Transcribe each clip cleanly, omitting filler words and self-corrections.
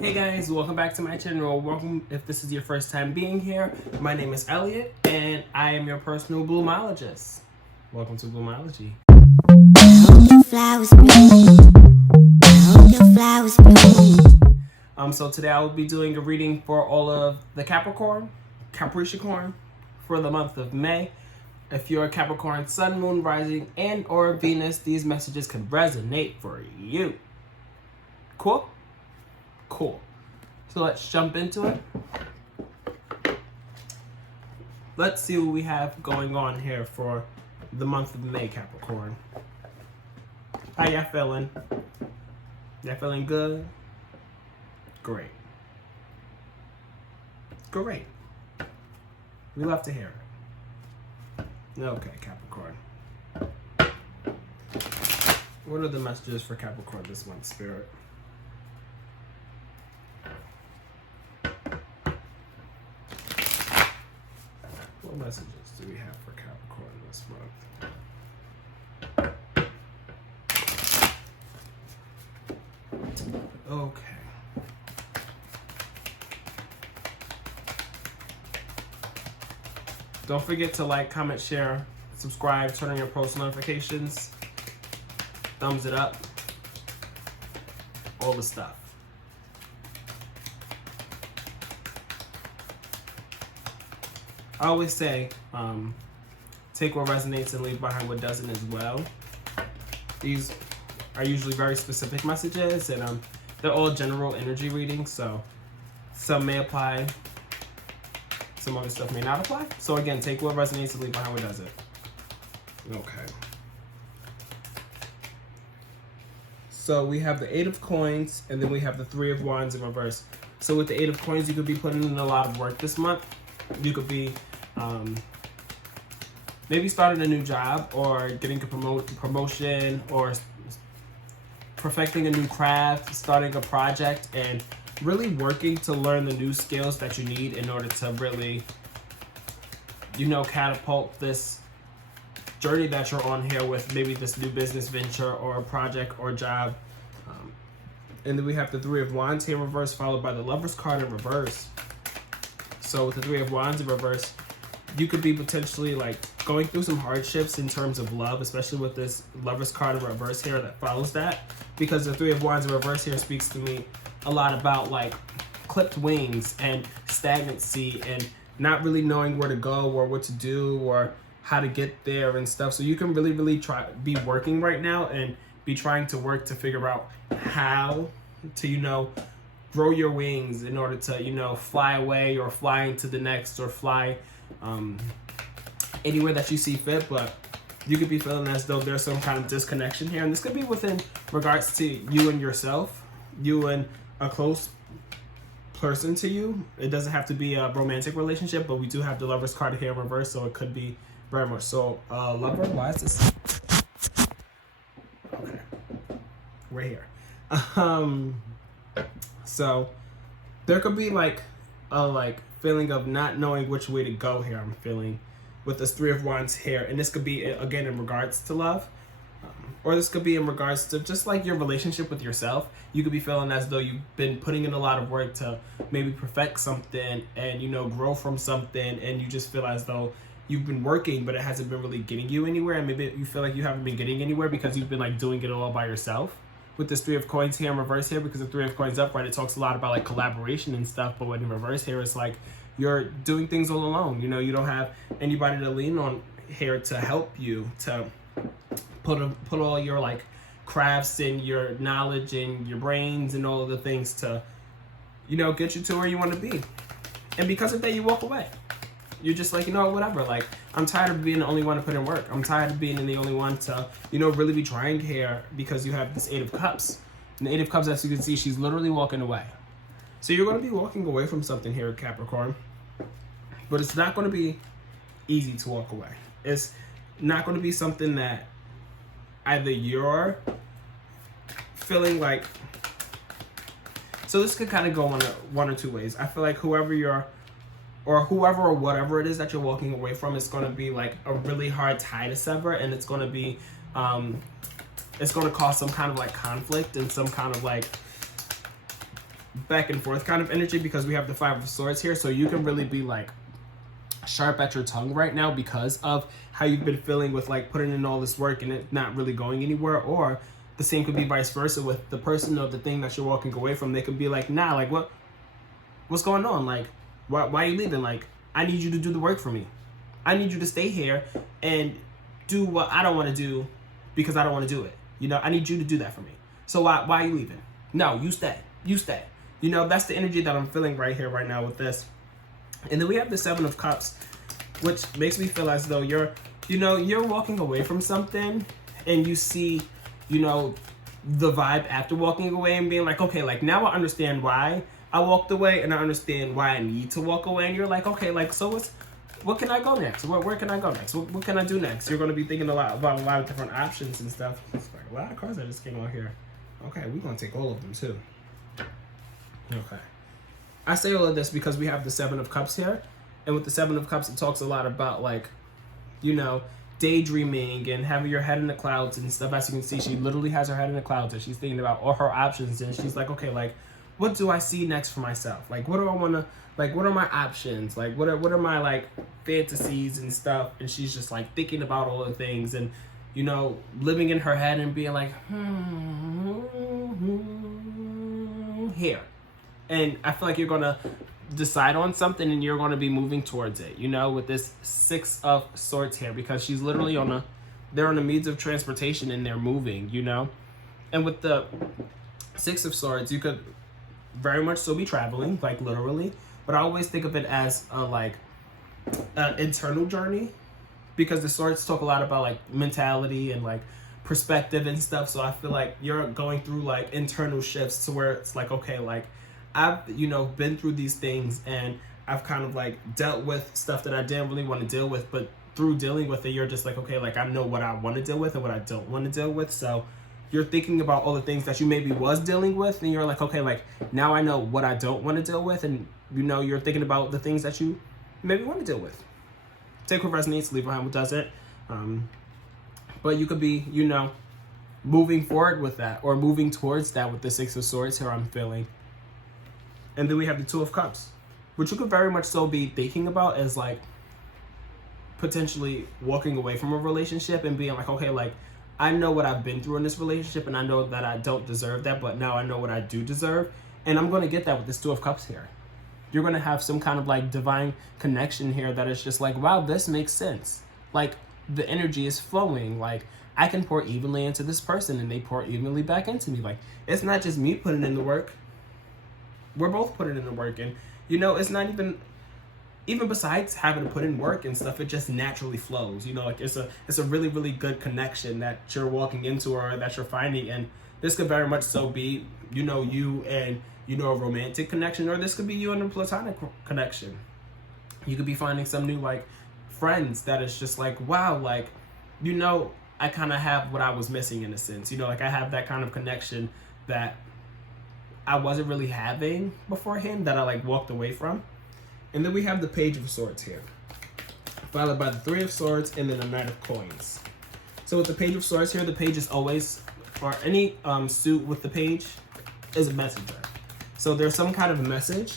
Hey guys, welcome back to my channel. Welcome if this is your first time being here. My name is Elliot and I am your personal Bloomologist. Welcome to Bloomology. So today I will be doing a reading for all of the Capricorn for the month of May. If you're a Capricorn Sun, Moon, Rising, and or Venus, these messages can resonate for you. Cool? Cool. So let's jump into it. Let's see what we have going on here for the month of May, Capricorn. How y'all feeling? Y'all feeling good? Great. Great. We love to hear it. Okay, Capricorn. What are the messages for Capricorn this month, Spirit? What messages do we have for Capricorn this month? Okay. Don't forget to like, comment, share, subscribe, turn on your post notifications, thumbs it up, all the stuff. I always say, take what resonates and leave behind what doesn't as well. These are usually very specific messages, and they're all general energy readings, so some may apply, some other stuff may not apply. So again, take what resonates and leave behind what doesn't. Okay. So we have the 8 of Coins, and then we have the 3 of Wands in reverse. So with the 8 of Coins, you could be putting in a lot of work this month. You could be maybe starting a new job, or getting a promotion, or perfecting a new craft, starting a project, and really working to learn the new skills that you need in order to really, catapult this journey that you're on here with maybe this new business venture or a project or job. And then we have the 3 of Wands here in reverse, followed by the Lover's card in reverse. So with the 3 of Wands in reverse, you could be potentially like going through some hardships in terms of love, especially with this Lover's card in reverse here that follows that. Because the 3 of Wands in reverse here speaks to me a lot about like clipped wings and stagnancy and not really knowing where to go or what to do or how to get there and stuff. So you can really be working right now and be trying to work to figure out how to, grow your wings in order to, fly away or fly into the next or fly anywhere that you see fit. But you could be feeling as though there's some kind of disconnection here. And this could be within regards to you and yourself, you and a close person to you. It doesn't have to be a romantic relationship, but we do have the Lover's card here in reverse, so it could be very much so. Lover, why is this? Okay. We're here. So there could be like a feeling of not knowing which way to go here. I'm feeling with this 3 of Wands here, and this could be again in regards to love, or this could be in regards to just like your relationship with yourself. You could be feeling as though you've been putting in a lot of work to maybe perfect something and grow from something, and you just feel as though you've been working but it hasn't been really getting you anywhere, and maybe you feel like you haven't been getting anywhere because you've been like doing it all by yourself. With this 3 of Coins here in reverse here, because the 3 of Coins upright, it talks a lot about like collaboration and stuff, but when in reverse here, it's like you're doing things all alone. You don't have anybody to lean on here to help you to put all your like crafts and your knowledge and your brains and all of the things to get you to where you want to be. And because of that, you walk away. You're just like, whatever. Like, I'm tired of being the only one to put in work. I'm tired of being the only one to, really be trying here, because you have this 8 of Cups. And the 8 of Cups, as you can see, she's literally walking away. So you're going to be walking away from something here, Capricorn. But it's not going to be easy to walk away. It's not going to be something that either you're feeling like... So this could kind of go one or two ways. I feel like whoever or whatever it is that you're walking away from, it's going to be like a really hard tie to sever, and it's going to be it's going to cause some kind of like conflict and some kind of like back and forth kind of energy because we have the Five of Swords here. So you can really be like sharp at your tongue right now because of how you've been feeling with like putting in all this work and it not really going anywhere. Or the same could be vice versa with the person or the thing that you're walking away from. They could be like, nah, like what's going on? Like, why are you leaving? Like, I need you to do the work for me. I need you to stay here and do what I don't want to do because I don't want to do it. You know, I need you to do that for me. So why are you leaving? No, you stay. You stay. You know, that's the energy that I'm feeling right here, right now with this. And then we have the Seven of Cups, which makes me feel as though you're walking away from something and you see, you know, the vibe after walking away and being like, okay, like now I understand why I walked away and I understand why I need to walk away. And you're like, okay, like, so what can I go next? Where can I go next? What can I do next? You're going to be thinking about a lot of different options and stuff. It's like a lot of cards that just came out here. Okay, we're going to take all of them too. Okay. I say all of this because we have the Seven of Cups here. And with the Seven of Cups, it talks a lot about like, you know, daydreaming and having your head in the clouds and stuff. As you can see, she literally has her head in the clouds and she's thinking about all her options. And she's like, okay, like, what do I see next for myself? Like, what do I want to, like, what are my options? Like, what are my, like, fantasies and stuff? And she's just, like, thinking about all the things and, you know, living in her head and being like, here. And I feel like you're going to decide on something and you're going to be moving towards it, you know, with this Six of Swords here, because she's literally they're on the means of transportation and they're moving, you know. And with the Six of Swords, you could very much so be traveling, like literally, but I always think of it as a like an internal journey, because the swords talk a lot about like mentality and like perspective and stuff. So I feel like you're going through like internal shifts to where it's like, okay, like I've, you know, been through these things and I've kind of like dealt with stuff that I didn't really want to deal with, but through dealing with it, you're just like, okay, like I know what I want to deal with and what I don't want to deal with. So you're thinking about all the things that you maybe was dealing with and you're like, okay, like now I know what I don't want to deal with. And you know, you're thinking about the things that you maybe want to deal with. Take what resonates, leave behind what doesn't. But you could be, you know, moving forward with that or moving towards that with the Six of Swords here, I'm feeling. And then we have the Two of Cups, which you could very much so be thinking about as like potentially walking away from a relationship and being like, okay, like I know what I've been through in this relationship and I know that I don't deserve that, but now I know what I do deserve. And I'm going to get that with this Two of Cups here. You're going to have some kind of like divine connection here that is just like, wow, this makes sense. Like the energy is flowing. Like I can pour evenly into this person and they pour evenly back into me. Like it's not just me putting in the work. We're both putting in the work. And, you know, it's not even besides having to put in work and stuff, it just naturally flows. You know, like it's a really, really good connection that you're walking into or that you're finding. And this could very much so be, you know, you and, you know, a romantic connection, or this could be you and a platonic connection. You could be finding some new like friends that is just like, wow, like, you know, I kind of have what I was missing in a sense. You know, like I have that kind of connection that I wasn't really having beforehand that I like walked away from. And then we have the Page of Swords here, followed by the Three of Swords and then the Knight of Coins. So with the Page of Swords here, the page is always, or any suit with the page is a messenger. So there's some kind of a message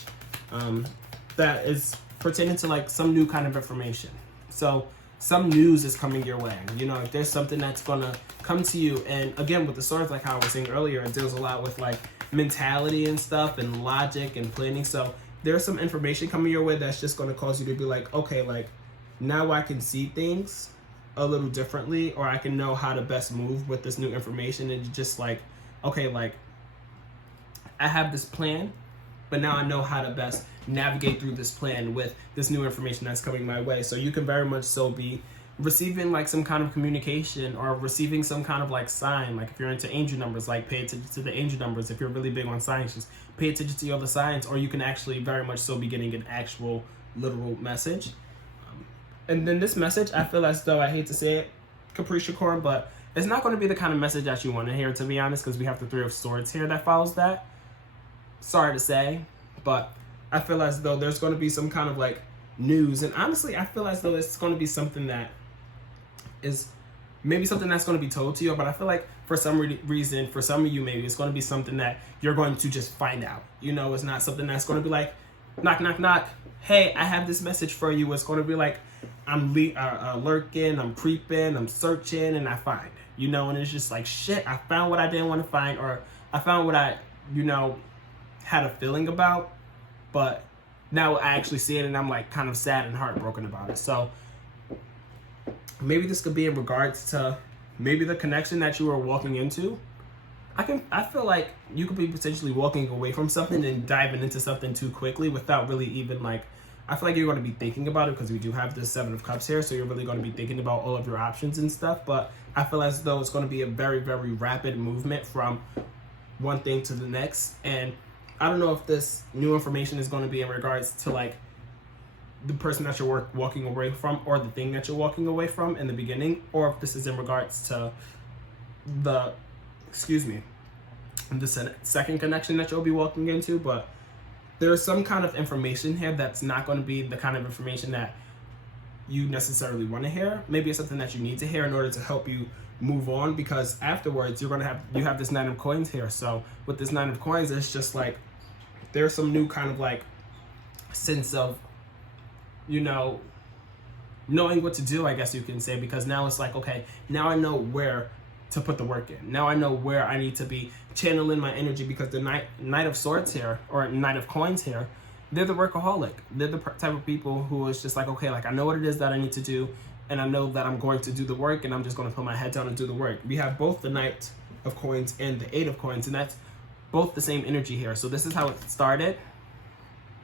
that is pertaining to like some new kind of information. So some news is coming your way. You know, if there's something that's gonna come to you. And again, with the swords, like how I was saying earlier, it deals a lot with like mentality and stuff and logic and planning. So there's some information coming your way that's just going to cause you to be like, okay, like now I can see things a little differently, or I can know how to best move with this new information. And just like, okay, like I have this plan, but now I know how to best navigate through this plan with this new information that's coming my way. So you can very much so be receiving like some kind of communication or receiving some kind of like sign. Like if you're into angel numbers, like pay attention to the angel numbers. If you're really big on signs, just pay attention to your other signs, or you can actually very much so be getting an actual literal message. And then this message, I feel as though, I hate to say it, Capricorn, but it's not going to be the kind of message that you want to hear, to be honest, because we have the Three of Swords here that follows that. Sorry to say, but I feel as though there's going to be some kind of like news. And honestly, I feel as though it's going to be something that is maybe something that's going to be told to you, but I feel like for some reason, for some of you, maybe it's going to be something that you're going to just find out. It's not something that's going to be like, knock, knock, knock. Hey, I have this message for you. It's going to be like, I'm lurking, I'm creeping, I'm searching, and I find. And it's just like, shit, I found what I didn't want to find, or I found what I, had a feeling about, but now I actually see it and I'm like kind of sad and heartbroken about it. So maybe this could be in regards to maybe the connection that you were walking into. I feel like you could be potentially walking away from something and diving into something too quickly without really even like, I feel like you're going to be thinking about it because we do have the 7 of Cups here. So you're really going to be thinking about all of your options and stuff. But I feel as though it's going to be a very, very rapid movement from one thing to the next. And I don't know if this new information is going to be in regards to like the person that you're walking away from or the thing that you're walking away from in the beginning, or if this is in regards to the second connection that you'll be walking into. But there's some kind of information here that's not going to be the kind of information that you necessarily want to hear. Maybe it's something that you need to hear in order to help you move on, because afterwards you have this 9 of Coins here. So with this 9 of Coins, it's just like there's some new kind of like sense of knowing what to do, I guess you can say, because now it's like, okay, now I know where to put the work in. Now I know where I need to be channeling my energy, because the Knight of Swords here, or Knight of Coins here, they're the workaholic. They're the type of people who is just like, okay, like I know what it is that I need to do, and I know that I'm going to do the work, and I'm just going to put my head down and do the work. We have both the Knight of Coins and the 8 of Coins, and that's both the same energy here. So this is how it started,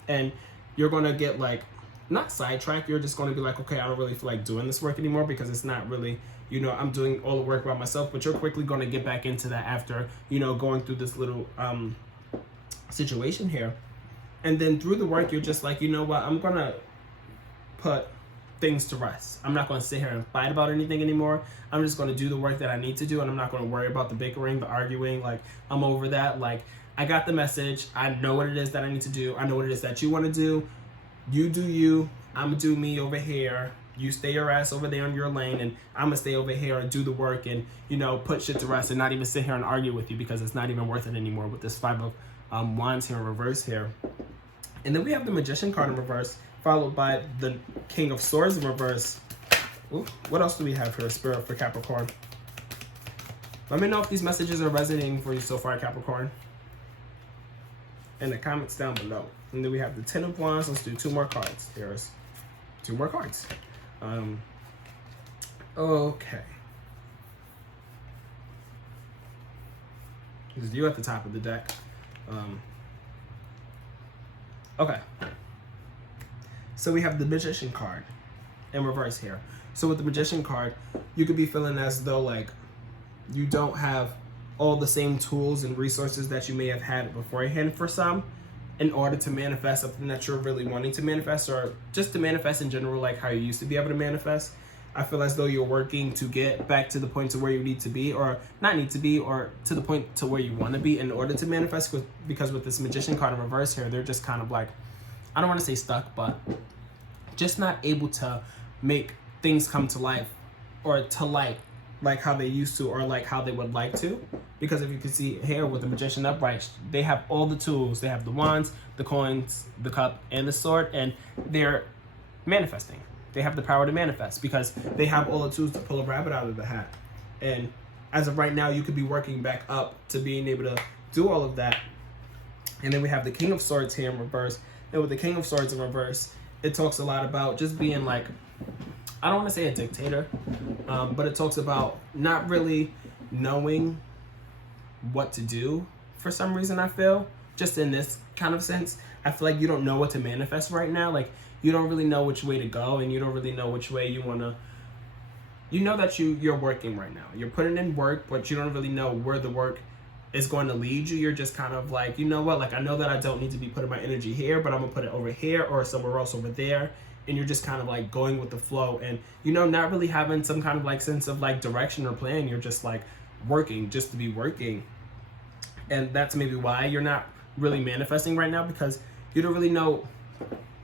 and you're going to get like, not sidetracked, you're just going to be like, okay, I don't really feel like doing this work anymore because it's not really, I'm doing all the work by myself. But you're quickly going to get back into that after, going through this little situation here. And then through the work, you're just like, you know what, I'm going to put things to rest. I'm not going to sit here and fight about anything anymore. I'm just going to do the work that I need to do, and I'm not going to worry about the bickering, the arguing. Like, I'm over that. Like, I got the message. I know what it is that I need to do. I know what it is that you want to do. You do you, I'm gonna do me over here. You stay your ass over there on your lane, and I'm gonna stay over here and do the work and, put shit to rest and not even sit here and argue with you, because it's not even worth it anymore with this 5 of Wands here in reverse here. And then we have the Magician card in reverse, followed by the King of Swords in reverse. Ooh, what else do we have here, Spirit, for Capricorn? Let me know if these messages are resonating for you so far, Capricorn, in the comments down below. And then we have the 10 of Wands. Let's do 2 more cards. Here's 2 more cards. Okay. This is you at the top of the deck. Okay. So we have the Magician card in reverse here. So with the Magician card, you could be feeling as though like you don't have all the same tools and resources that you may have had beforehand for some, in order to manifest something that you're really wanting to manifest, or just to manifest in general, like how you used to be able to manifest. I feel as though you're working to get back to the point to where you need to be, or not need to be, or to the point to where you want to be in order to manifest. Because with this Magician card in reverse here, they're just kind of like, I don't want to say stuck, but just not able to make things come to life, or to light, like how they used to, or like how they would like to. Because if you can see here with the Magician upright, they have all the tools. They have the wands, the coins, the cup, and the sword, and they're manifesting. They have the power to manifest because they have all the tools to pull a rabbit out of the hat. And as of right now, you could be working back up to being able to do all of that. And then we have the King of Swords here in reverse. And with the King of Swords in reverse, it talks a lot about just being like, I don't want to say a dictator, but it talks about not really knowing what to do for some reason. I feel, just in this kind of sense, I feel like you don't know what to manifest right now. Like, you don't really know which way to go, and you don't really know which way you want to, that you're working right now. You're putting in work, but you don't really know where the work is going to lead you. You're just kind of like, like, I know that I don't need to be putting my energy here, but I'm gonna put it over here or somewhere else over there. And you're just kind of like going with the flow, and not really having some kind of like sense of like direction or plan. You're just like working just to be working. And that's maybe why you're not really manifesting right now, because you don't really know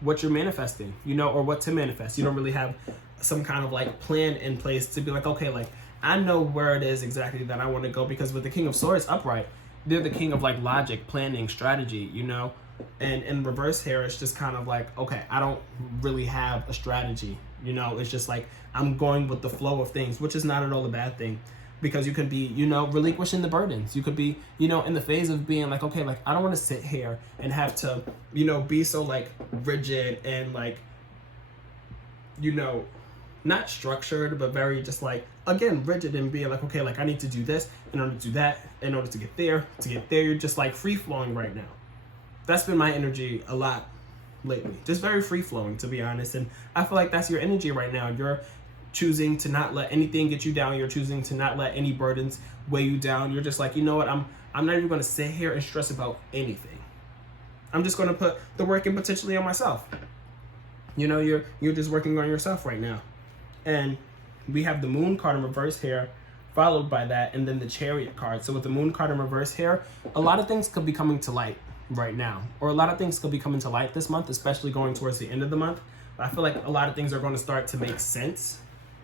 what you're manifesting, or what to manifest. You don't really have some kind of like plan in place to be like, okay, like I know where it is exactly that I want to go, because with the King of Swords upright, they're the king of like logic, planning, strategy, you know? And in reverse here, it's just kind of like, okay, I don't really have a strategy, you know? It's just like, I'm going with the flow of things, which is not at all a bad thing, because you could be, you know, relinquishing the burdens. You could be, you know, in the phase of being like, okay, like, I don't want to sit here and have to, you know, be so like rigid and like, you know, not structured, but very just like, again, rigid, and being like, okay, like, I need to do this in order to do that, in order to get there. To get there, you're just like free flowing right now. That's been my energy a lot lately. Just very free flowing, to be honest. And I feel like that's your energy right now. You're choosing to not let anything get you down. You're choosing to not let any burdens weigh you down. You're just like, you know what? I'm not even going to sit here and stress about anything. I'm just going to put the work in potentially on myself. You know, you're just working on yourself right now. And we have the Moon card in reverse here, followed by that, and then the Chariot card. So with the Moon card in reverse here, a lot of things could be coming to light right now, or a lot of things could be coming to light this month, especially going towards the end of the month. I feel like a lot of things are going to start to make sense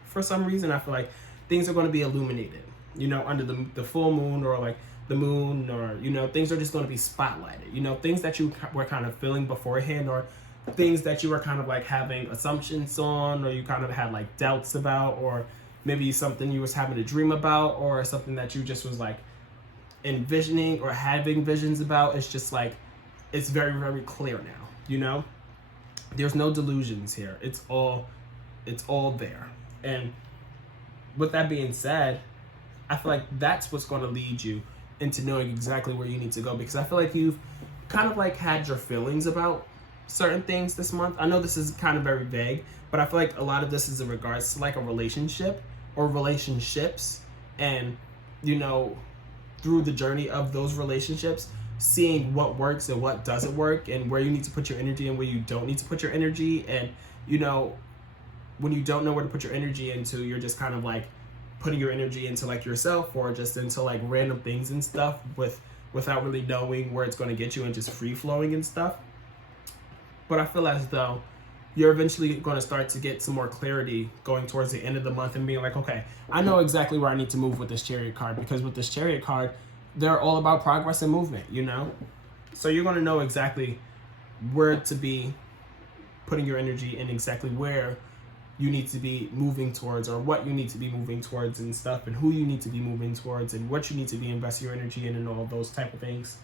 for some reason. I feel like things are going to be illuminated, you know, under the full moon, or like the moon, or, you know, things are just going to be spotlighted, you know, things that you were kind of feeling beforehand, or things that you were kind of like having assumptions on, or you kind of had like doubts about, or maybe something you was having a dream about, or something that you just was like envisioning or having visions about. It's just like, it's very, very clear now, you know? There's no delusions here. It's all there. And with that being said, I feel like that's what's going to lead you into knowing exactly where you need to go, because I feel like you've kind of like had your feelings about certain things this month. I know this is kind of very vague, but I feel like a lot of this is in regards to like a relationship or relationships, and, you know, through the journey of those relationships, seeing what works and what doesn't work, and where you need to put your energy and where you don't need to put your energy. And, you know, when you don't know where to put your energy into, you're just kind of like putting your energy into like yourself, or just into like random things and stuff without really knowing where it's going to get you, and just free flowing and stuff. But I feel as though you're eventually going to start to get some more clarity going towards the end of the month, and being like, okay, I know exactly where I need to move with this Chariot card, because with this Chariot card, they're all about progress and movement, you know? So you're going to know exactly where to be putting your energy, and exactly where you need to be moving towards, or what you need to be moving towards and stuff, and who you need to be moving towards, and what you need to be investing your energy in, and all those type of things.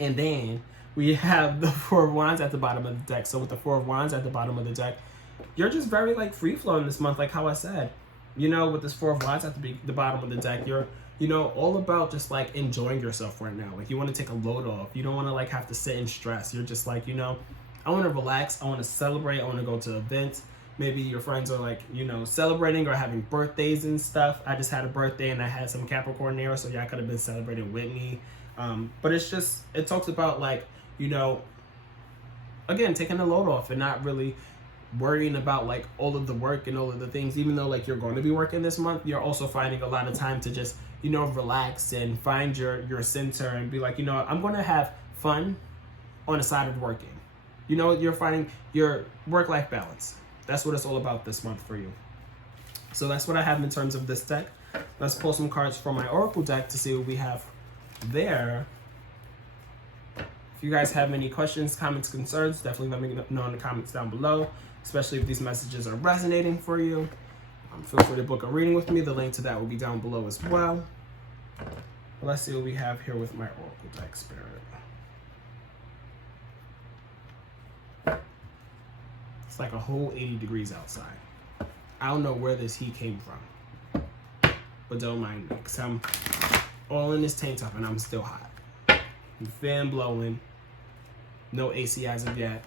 And then we have the Four of Wands at the bottom of the deck. So with the Four of Wands at the bottom of the deck, you're just very like free flowing this month, like how I said. You know, with this Four of Wands at the bottom of the deck, you're, you know, all about just like enjoying yourself right now. Like, you want to take a load off. You don't want to like have to sit and stress. You're just like, you know, I want to relax. I want to celebrate. I want to go to events. Maybe your friends are like, you know, celebrating or having birthdays and stuff. I just had a birthday and I had some Capricorn there, so y'all could have been celebrating with me. But it's just, it talks about like, you know, again, taking the load off and not really worrying about like all of the work and all of the things. Even though like you're going to be working this month, you're also finding a lot of time to just, you know, relax and find your center, and be like, you know, I'm going to have fun on the side of working. You know, you're finding your work-life balance. That's what it's all about this month for you. So that's what I have in terms of this deck. Let's pull some cards from my Oracle deck to see what we have there. If you guys have any questions, comments, concerns, definitely let me know in the comments down below, especially if these messages are resonating for you. Feel free to book a reading with me. The link to that will be down below as well. But let's see what we have here with my Oracle deck, Spirit. It's like a whole 80 degrees outside. I don't know where this heat came from, but don't mind me, because I'm all in this tank top and I'm still hot. Fan blowing. No AC as of yet.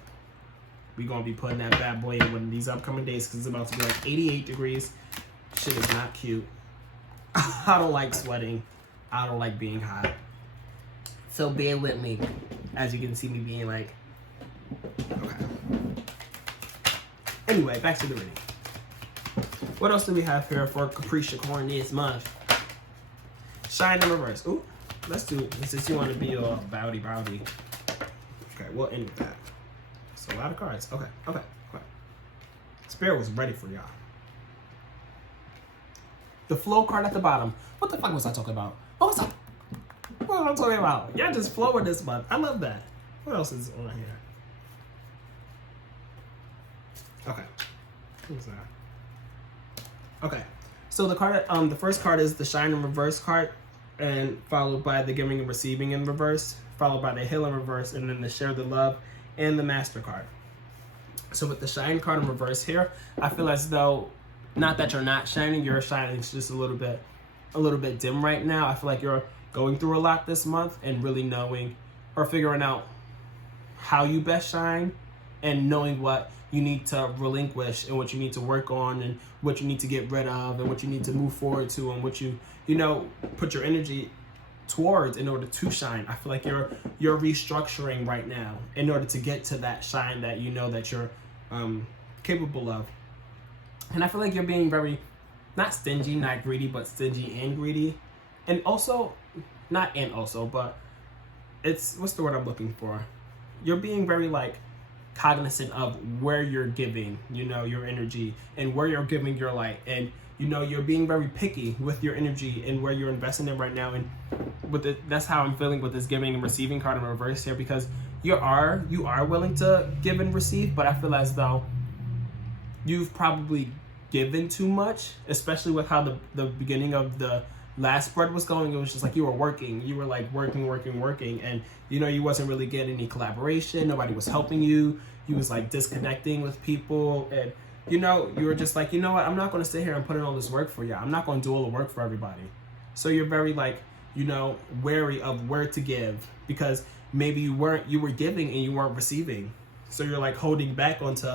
We're going to be putting that bad boy in one of these upcoming days, because it's about to be like 88 degrees. Shit is not cute. I don't like sweating. I don't like being hot. So bear with me, as you can see me being like, okay. Anyway, back to the reading. What else do we have here for Capricorn this month? Shine in reverse. Ooh, let's do it. Since you want to be all bowdy. Okay, we'll end with that. That's a lot of cards. Okay. Spirit was ready for y'all. The flow card at the bottom. What the fuck was I talking about? What was I talking about? Y'all just flowing this month. I love that. What else is on here? Okay. Who's that? Okay. So the card, the first card is the Shine in Reverse card, and followed by the Giving and Receiving in Reverse, followed by the Heal in Reverse, and then the Share the Love and the Master card. So with the Shine card in reverse here, I feel as though, not that you're not shining, you're shining. It's just a little bit dim right now. I feel like you're going through a lot this month and really knowing or figuring out how you best shine and knowing what you need to relinquish and what you need to work on and what you need to get rid of and what you need to move forward to and what you put your energy towards in order to shine. I feel like you're restructuring right now in order to get to that shine that you know that you're capable of. And I feel like you're being very, not stingy, not greedy, but stingy and greedy. And also, but it's, what's the word I'm looking for? You're being very like cognizant of where you're giving, your energy and where you're giving your light. And, you're being very picky with your energy and where you're investing in right now. And with it, that's how I'm feeling with this Giving and Receiving card in reverse here, because you are willing to give and receive, but I feel as though you've probably given too much, especially with how the beginning of the last spread was going. It was just like you were working, and you wasn't really getting any collaboration. Nobody was helping you. You was like disconnecting with people, and you were just like, what, I'm not going to sit here and put in all this work for you. I'm not going to do all the work for everybody. So you're very like, wary of where to give, because maybe you were giving and you weren't receiving. So you're like holding back onto,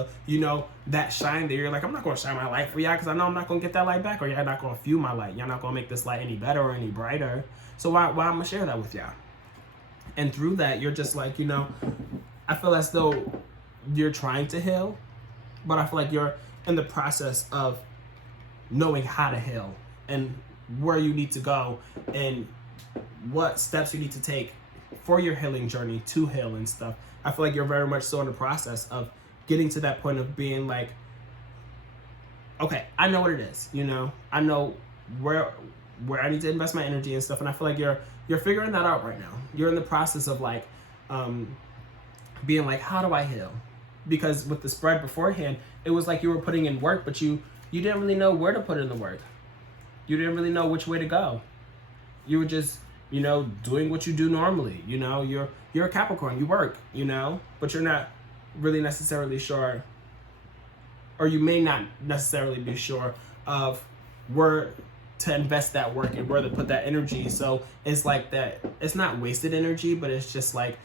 that shine there. You're like, I'm not going to shine my light for y'all because I know I'm not going to get that light back, or y'all not going to fuel my light. Y'all not going to make this light any better or any brighter. So why I'm going to share that with y'all? And through that, you're just like, I feel as though you're trying to heal, but I feel like you're in the process of knowing how to heal and where you need to go and what steps you need to take for your healing journey to heal and stuff. I feel like you're very much so in the process of getting to that point of being like, okay, I know what it is, I know where I need to invest my energy and stuff. And I feel like you're figuring that out right now. You're in the process of like, being like, how do I heal? Because with the spread beforehand, it was like you were putting in work, but you didn't really know where to put in the work. You didn't really know which way to go. You were just, doing what you do normally. You're a Capricorn, you work, but you're not really necessarily sure, or you may not necessarily be sure of where to invest that work and where to put that energy. So it's like that, it's not wasted energy, but it's just like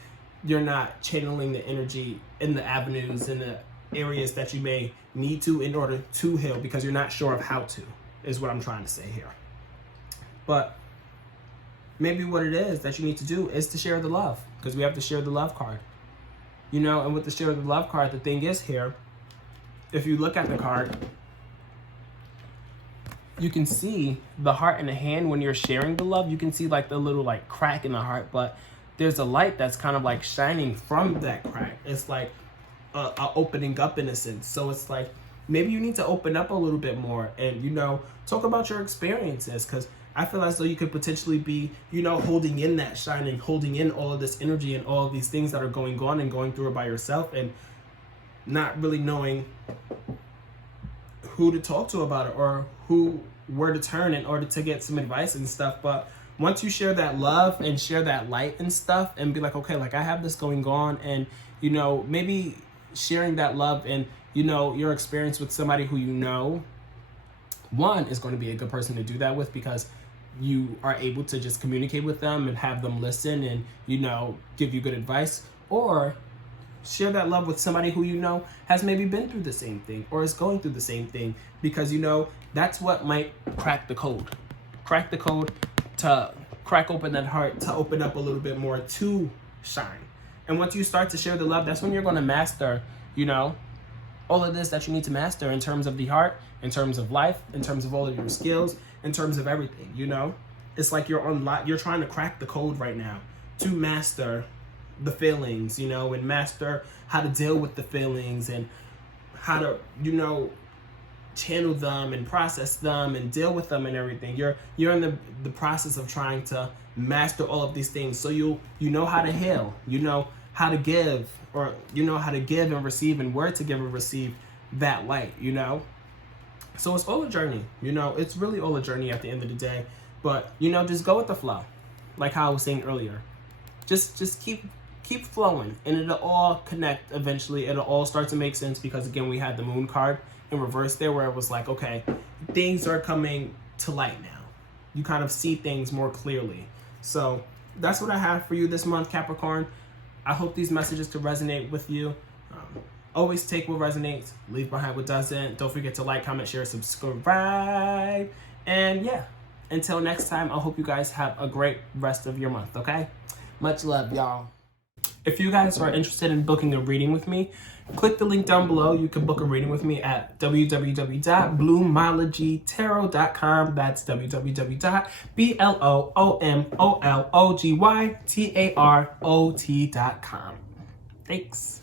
you're not channeling the energy in the avenues, in the areas that you may need to in order to heal, because you're not sure of how to, is what I'm trying to say here. But maybe what it is that you need to do is to share the love, because we have to share the love card. And with the share the love card, the thing is here, if you look at the card, you can see the heart in the hand. When you're sharing the love, you can see like the little like crack in the heart, but there's a light that's kind of like shining from that crack. It's like a opening up in a sense. So it's like maybe you need to open up a little bit more and talk about your experiences, because I feel as though you could potentially be holding in that shine and holding in all of this energy and all of these things that are going on and going through it by yourself, and not really knowing who to talk to about it or where to turn in order to get some advice and stuff. But once you share that love and share that light and stuff and be like, okay, like I have this going on, and maybe sharing that love and your experience with somebody who one is going to be a good person to do that with, because you are able to just communicate with them and have them listen and give you good advice, or share that love with somebody who has maybe been through the same thing or is going through the same thing, because that's what might crack the code to crack open that heart, to open up a little bit more to shine. And once you start to share the love, that's when you're going to master all of this that you need to master in terms of the heart, in terms of life, in terms of all of your skills, in terms of everything. It's like you're trying to crack the code right now to master the feelings, and master how to deal with the feelings and how to channel them and process them and deal with them and everything. You're in the process of trying to master all of these things. So you know how to heal, you know how to give, or you know how to give and receive and where to give and receive that light, you know? So it's all a journey, you know? It's really all a journey at the end of the day. But, you know, just go with the flow. Like how I was saying earlier. Just keep flowing, and it'll all connect eventually. It'll all start to make sense, because again, we had the moon card in reverse there, where it was like, okay, things are coming to light now. You kind of see things more clearly. So that's what I have for you this month, Capricorn. I hope these messages to resonate with you. Always take what resonates, leave behind what doesn't. Don't forget to like, comment, share, subscribe. And yeah, until next time, I hope you guys have a great rest of your month, okay? Much love, y'all. If you guys are interested in booking a reading with me, click the link down below. You can book a reading with me at www.bloomologytarot.com. That's www.bloomologytarot.com. Thanks.